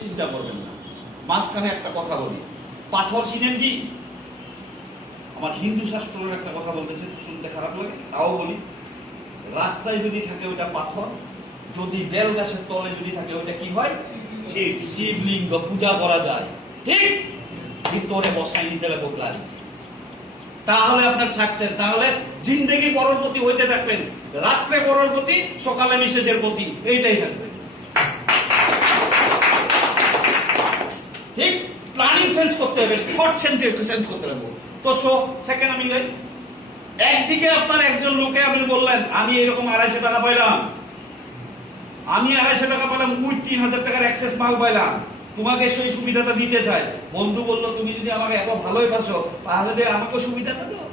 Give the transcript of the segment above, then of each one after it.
চিন্তা করবেন না। মাঝখানে একটা কথা বলি, পাথর চিনেন কি? আমার হিন্দু শাস্ত্রের একটা কথা বলতেছে, শুনতে খারাপ লাগে, তাও বলি। রাস্তায় যদি থাকে ওটা পাথর, যদি বেল গাছের তলে যদি থাকে ওটা কি হয়? শিবলিঙ্গ, পূজা করা যায়। ঠিক ভিতরে বসাই নিতে হবে বদলারি, তাহলে আপনার সাকসেস। তাহলে জিন্দেগি পরের প্রতি হইতে থাকবেন, রাত্রে পরের প্রতি, সকালে মিসেসের প্রতি, এইটাই থাকবে। ঠিক প্ল্যানিং সেন্স করতে হবে, থট সেন্স করতে হবে। তো সেকেন্ড আমি একদিকে আপনার একজন লোকে আপনি বললেন আমি এরকম 250 টাকা পাইলাম, আমি 250 টাকা পেলাম, 3000 টাকার এক্সেস মাল পাইলাম, তোমাকে সেই সুবিধাটা দিতে চাই। বন্ধু বলল তুমি যদি আমাকে এত ভালোই বাসো তাহলে দিয়ে আমাকে সুবিধাটা দাও।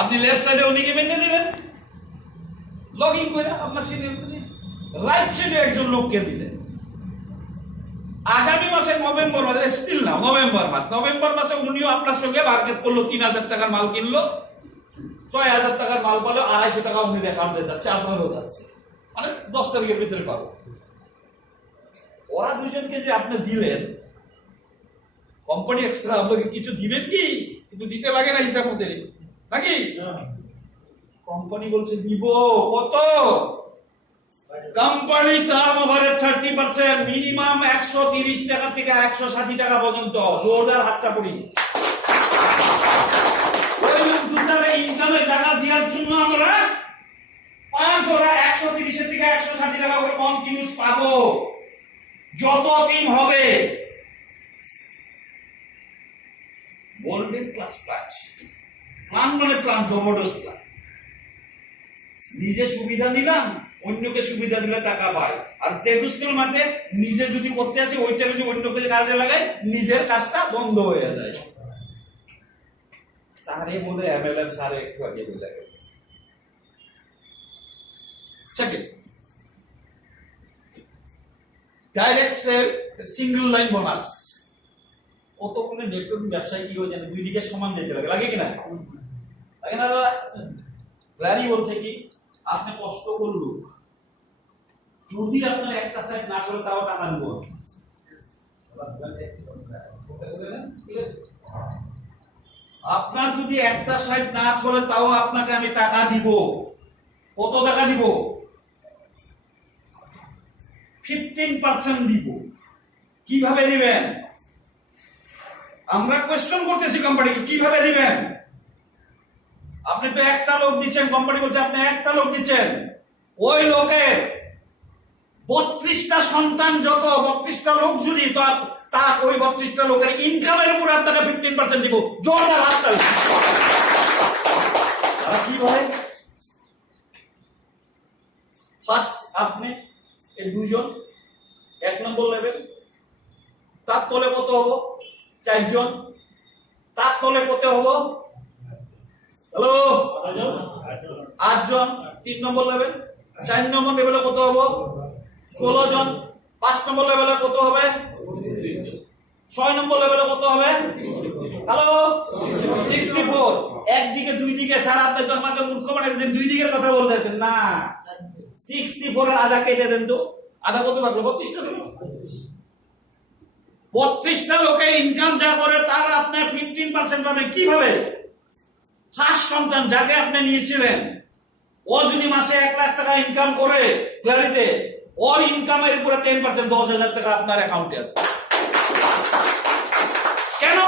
আপনি লেফট সাইডে উনিকে মেনে দিবেন, লগ ইন করে আপনার সিনিয়র, রাইট সাইডে একজন লোককে দিলেন। আগামী মাসে নভেম্বর মাসে, স্টিল না নভেম্বর মাসে উনিও আপনার সঙ্গে মার্কেট করলো, 3000 টাকার মাল কিনলো, 6000 টাকার মাল পালো, 250 টাকা উনি অ্যাকাউন্টে যাচ্ছে, আপনারও যাচ্ছে, মানে 10 তারিখের ভিতরে পাবো। ওরা দুজনকে যে আপনি দিলেন, কোম্পানি এক্সট্রা আপনাকে কিছু দিবেন কি? কিন্তু দিতে লাগে না হিসাব মতে নাকি? কোম্পানি বলছে দিব কত? কোম্পানি টার্ন ওভারের 30%, মিনিমাম 130 টাকা থেকে 160 টাকা পর্যন্ত জোরদার হাতটা পড়ি। ওই দুটার ইনকামের জায়গা দেওয়ার জন্য আমরা 5 ওরা 130 থেকে 160 টাকা করে কন্টিনিউস পাবো যতদিন হবে। গোল্ডেন ক্লাস প্ল্যান মানে প্ল্যান, জবরদস্ত প্ল্যান। নিজে সুবিধা দিলাম, অন্যকে সুবিধা দিলে টাকা পায়। আর ট্রেডিশনাল মাঠে নিজে যদি করতে আসে ওইটাকে যদি অন্যকে কাজে লাগায়, নিজের কাজটা বন্ধ হয়ে যায়। তারে বলে এমএলএম স্যার একটু আগে বলে গেল। Second, direct sale, single line bonus. কতগুলো নেটওয়ার্ক ব্যবসায়ী কি হয়ে জানে, দুই দিকে সমান যেতে লাগে, লাগে কিনা? লাগে না দাদা? ক্লারি বলছে কি, আপনি কষ্ট করলু, যদি আপনার একটা সাইড না করে তাও টাকা দিব। আপনার যদি একটা সাইড না চলে তাও আপনাকে আমি টাকা দিব। কত টাকা দিব? 15% দিব। কিভাবে দিবেন? আমরা কোয়েশ্চন করতেছি কোম্পানিকে, কিভাবে দিবেন? আপনি তো একটা লোক দিচ্ছেন, কোম্পানি বলছে আপনি একটা লোক দিচ্ছেন, ওই লোকের 32টা সন্তান, যত 32টা লোক যদি তার ওই 32টা লোকের ইনকামের উপর আপনাকে 15% দিব। জোরদার হাততালি। তারা কি বলে? ফার্স্ট আপনি এই দুইজন 1 নম্বর লেভেল, তার তলে কত হবো? 4 জন, তার তলে কত হবো? হ্যালো, 8 জন। 3 নম্বর লেভেল, 4 নম্বর লেভেলে কত হবো? 16 জন। 5 নম্বর লেভেলে কত হবে? 6 নম্বর লেভেলে কত হবে? হ্যালো, 64। একদিকে দুই দিকে সারা, আপনি তো আমাকে মূর্খ বানিয়ে দেন, দুই দিকের কথা বলতে আছেন না। 64 এর আধা কেটে দেন তো, আধা কত থাকলো? 32টা দেবেন। 32টা লোকে ইনকাম যা করে তার আপনার 15% পাবেন। কিভাবে? ফার্স্ট সন্তান যাকে আপনি নিয়েছিলেন, ও যদি মাসে 1 লাখ টাকা ইনকাম করে ক্লারিতে, ওর ইনকামের উপরে 10%, 10,000 টাকা আপনার অ্যাকাউন্টে আছে। কেন?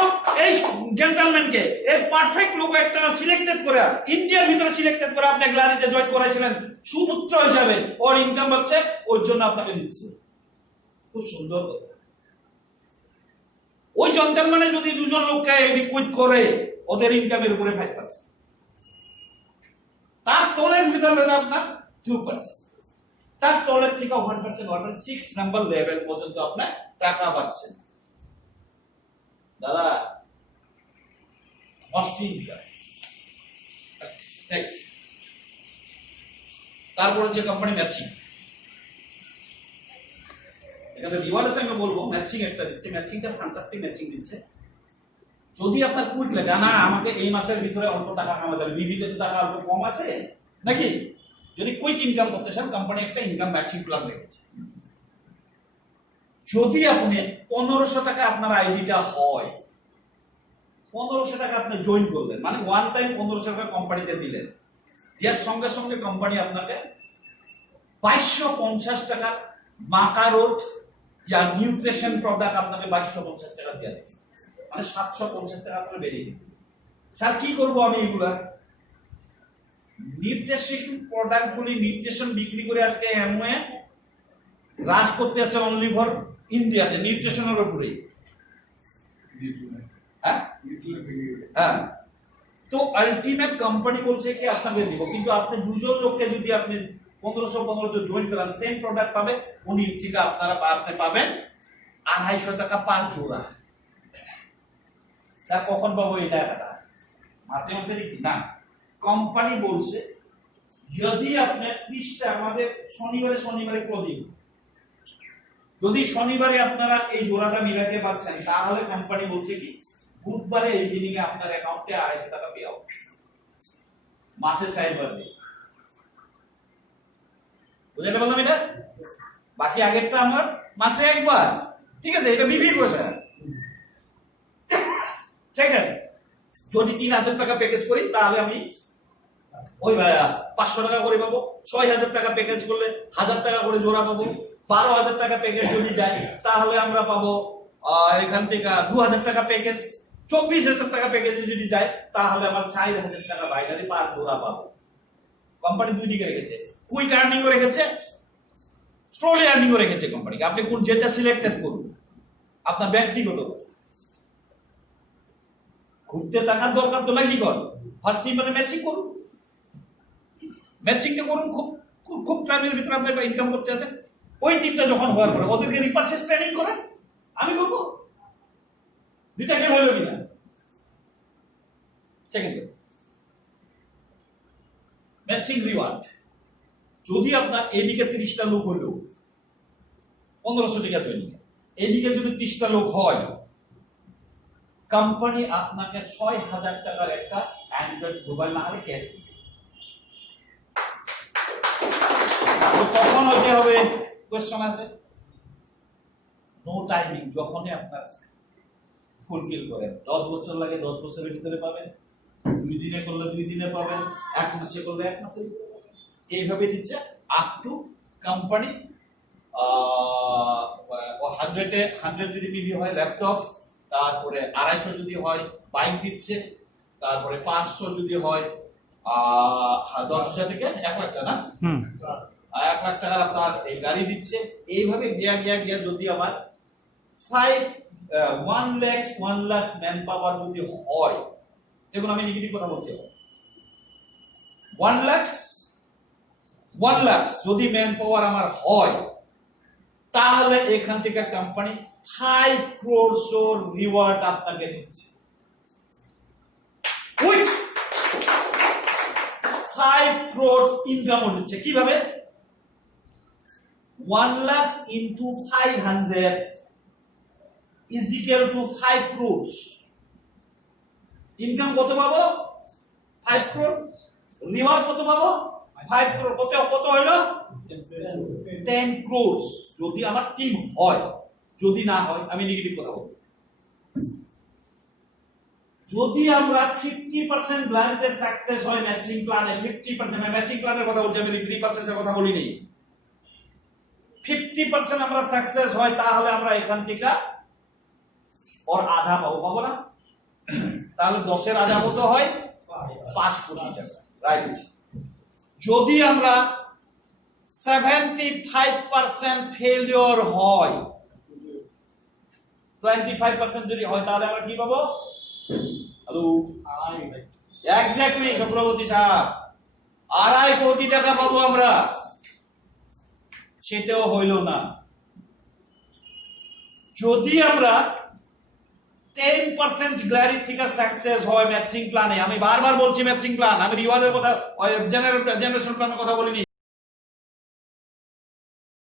এই জেন্টলম্যানকে, এই পারফেক্ট লোক একটা সিলেক্টেড করে, ইন্ডিয়ার ভিতরে সিলেক্টেড করে আপনি গ্লারিতে জয়েন করাইছিলেন সুপুত্র হিসাবে, ওর ইনকাম হচ্ছে, ওর জন্য আপনাকে দিচ্ছে। খুব সুন্দর কথা। ওই জেন্টলম্যানে যদি দুজন লোককে রিক্রুট করে, ওদের ইনকামের উপরে 5%, তার তলের ভিতরে আপনার 2%, তার তলের থেকে 1%, 6 নাম্বার লেভেল পর্যন্ত আপনার টাকা পাচ্ছেন। দাদা নেক্সট, তারপর হচ্ছে কোম্পানি ম্যাচিং। এখানে রিওয়ার্ড আছে, আমি বলবো ম্যাচিং একটা দিচ্ছে, ম্যাচিংটা ফ্যান্টাস্টিক ম্যাচিং দিচ্ছে। যদি আপনার কুইক লাগে না, আমাকে এই মাসের ভিতরে অল্প টাকা কামাতে হবে, বিবিতে তো টাকা অল্প কম আছে নাকি, যদি কুইক ইনকাম করতে চান, কোম্পানি একটা ইনকাম ম্যাচিং প্ল্যান রেখেছে। যদি আপনি 1500 টাকা আপনার আইডিটা হয়, 1500 টাকা আপনি জয়েন করলেন, মানে ওয়ান টাইম 1500 টাকা কোম্পানিতে দিলেন, এর সঙ্গে সঙ্গে কোম্পানি আপনাকে 2250 টাকা মাকারোট যা নিউট্রিশন প্রোডাক্ট আপনাকে 2250 টাকা দিয়ে দেবে, মানে 750 টাকা আপনার বেরিয়ে যাবে। স্যার কি করবো আমি এগুলা? নিউট্রিশন প্রোডাক্টগুলি নিউট্রিশন বিক্রি করে আজকে এমএ রাজ করতে আছে অনলি ফর ইন্ডিয়াতে নিউট্রিশনের উপরে। হ্যাঁ হ্যাঁ, তো আলটিমেট কোম্পানি বলছে কি আপনাকে দিব, কিন্তু আপনি দুজন লোককে যদি আপনি 1500 জয়েন করান, সেম প্রোডাক্ট পাবে, উনি থেকে আপনি পাবেন 250 টাকা পার জোড়া। স্যার কখন পাবো এই টাকাটা? মাসে মাসে না, কোম্পানি বলছে যদি আপনি 30টা, আমাদের শনিবারে ক্লোজিং, যদি শনিবারে আপনারা এই জোড়াটা মিলাতে পারছেন, তাহলে কোম্পানি বলছে কি বুধবারে ইভিনিং এ আপনার অ্যাকাউন্টে 250 টাকা পে আউট, মাসে 60 বার দিয়ে। বুঝতে পারলাম এটা? বাকি আগেরটা আমার মাসে একবার, ঠিক আছে, এটা বিবির পয়সা। ঠিক আছে, যদি 3000 টাকা প্যাকেজ করি তাহলে আমি ওই 500 টাকা করে পাবো, 6000 টাকা প্যাকেজ করলে 1000 টাকা করে জোড়া পাবো, 12000 টাকা প্যাকেজ যদি যায় তাহলে আমরা পাবো এখান থেকে 2000 টাকা প্যাকেজ, 24000 টাকা প্যাকেজে যদি যায় তাহলে আমার 4000 টাকা বাইনারি পার জোড়া পাবো। কোম্পানি দুই দিকে রেখেছে, কুইক আর্নিং রেখেছে, স্লোলি আর্নিং রেখেছে কোম্পানিকে। আপনি কোন যেটা সিলেক্টেড করুন, আপনার ব্যক্তিগত ঘুরতে টাকার দরকার তো নাকি কর, ফার্স্ট টিমে ম্যাচিং করুন, ম্যাচিংটা করুন, খুব খুব টাইমের ভিতরে আপনি ইনকাম করতে আসেন। ওই টিমটা যখন হওয়ার পরে ওদেরকে রিপারচেজ ট্রেনিং করে আমি করবো, দুইটা খেল হইল কিনা। সেকেন্ড ম্যাচিং রিওয়ার্ড, যদি আপনার এদিকে 30টা লোক হইল 1500 টাকা ট্রেনিং, এদিকে যদি 30টা লোক হয়, কোম্পানি আপনাকে 6000 টাকার একটা অ্যান্ড্রয়েড মোবাইল না হলে ক্যাশ দিবে। তখন হতে হবে, কোয়েশ্চন আছে, নো টাইমিং, যখনই আপনার ফুলফিল করেন, 10 বছর লাগে 10 বছরের ভিতরে পাবেন, 2 দিনে করলে 2 দিনে পাবেন, 1 মাসে করলে 1 মাসে, এইভাবে দিচ্ছে আপ টু কোম্পানি 100 যদি পিবি হয় ল্যাপটপ, তারপরে 250 যদি হয় বাইক দিচ্ছে, তারপরে 500 যদি হয় 10,000 থেকে 1 লাখ টাকা, না 1 লাখ টাকার আপনার এই গাড়ি দিচ্ছে। এইভাবে গিয়া যদি আমার 1 লাখ ম্যান পাওয়ার যদি হয়, দেখুন আমি নেগেটিভ কথা বলছি, 1 লাখ যদি ম্যান পাওয়ার আমার হয়, তাহলে এখান থেকে কোম্পানি 5 crores রিওয়ার্ড আপনাকে দিচ্ছে, উইচ 5 crores ইনকাম হচ্ছে। কিভাবে? 1 lakh into 500 is equal to 5 crores। Income কত পাবো? 5 crore। রিওয়ার্ড কত পাবো? 5 crore। কত হইলো? 10 crores যদি আমার টিম হয়, যদি না হয় আমি নেগেটিভ কথা বলবো। যদি আমরা 50% ব্লাইন্ডে সাকসেস হয় ম্যাচিং প্ল্যানে, 50% ম্যাচিং প্ল্যানের কথা বলছি, আমি রিপারচেজের কথা বলিনি, 50% আমরা সাকসেস হয়, তাহলে আমরা এখান থেকে ওর আধা পাবো না? তাহলে 10-এর আধা কত হয়? 5 কোটি টাকা, রাইট। যদি আমরা 75% ফেলিওর হয়, 25% যদি হয়, তাহলে আমরা কি পাবো? হ্যালো, এক্স্যাক্টলি চক্রবর্তী সাহেব, 2.5 কোটি টাকা পাবো আমরা। সেটাও হইল না। যদি আমরা 10% গ্যারান্টি থেকে সাকসেস হয় ম্যাচিং প্ল্যানে, আমি বারবার বলছি ম্যাচিং প্ল্যান, আমি রিওয়ার্ডের কথা, জেনারেশন প্ল্যানের কথা বলিনি।